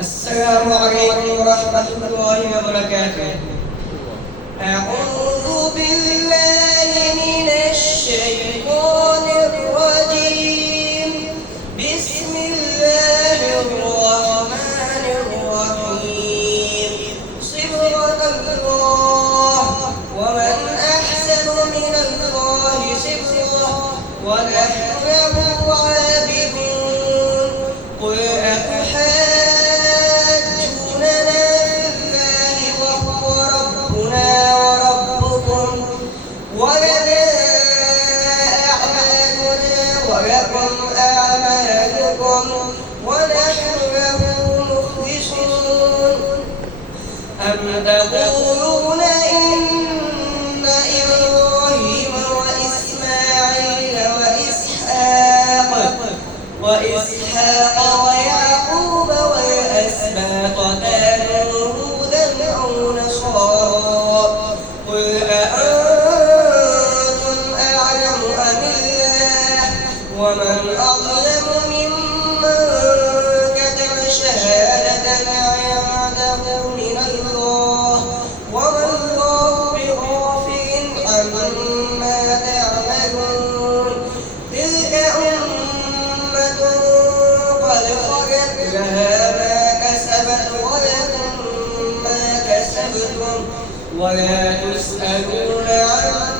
السلام عليكم ورحمة الله وبركاته. أعوذ بالله من الشيطان الرجيم. بسم الله الرحمن الرحيم. صبغة الله، ومن أحسن من الله صبغة، ونحن له عابدون. قل أتحاجوننا في الله وهو ربنا وربكم، ولنا أعمالنا ولكم أعمالكم، ونحن له مخلصون. أم تقولون إن إبراهيم وإسماعيل وإسحاق ويعقوب والأسباط كانوا هودا أو نصارى؟ قل أأنتم أعلم أم الله؟ ومن أظلم ممن كتم شهادة عنده من الله، وما الله بغافل عما تعملون. تلك أمة قد خلت، لها ما كسبت ولكم ما كسبتم، ولا تسألون عما